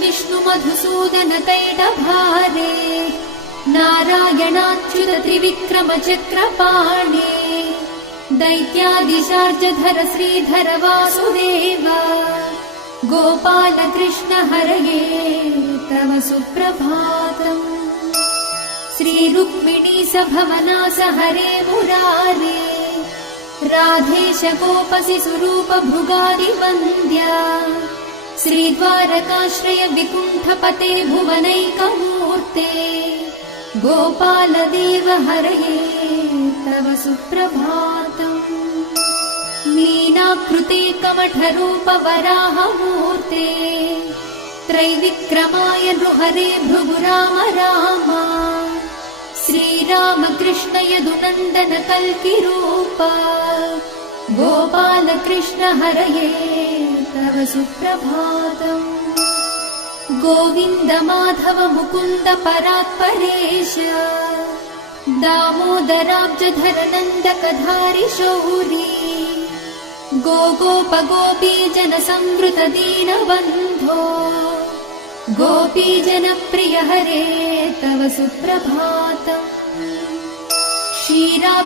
विष्णु मधुसूदन कैटभारे नारायणाच्युत त्रिविक्रम चक्रपाणे दैत्यादिशार्जधर श्रीधर वासुदेव गोपाल कृष्ण हरये तव सुप्रभातम्। श्री रुक्मिणी सभवनास हरे मुरारे राधेश गोपसि स्वरूप भृगादि वन्द्या श्रीद्वारकाश्रय विकुण्ठपते भुवनैकमूर्ते गोपाल देव हरये तव सुप्रभातम्। मीनाकृते कमठरूप वराहमूर्ते त्रैविक्रमाय नृहरे भृगु राम राम श्रीराम कृष्ण यदुनन्दन कल्किरूप गोपाल कृष्ण हरये तव सुप्रभातम्। गोविन्द माधव मुकुन्द परात्परेश दामोदराब्जधर नन्दकधारि शौरी गोप गोपी जन संवृत दीनबन्धो गोपीजन प्रिय हरे तव सुप्रभातम्। क्षीरा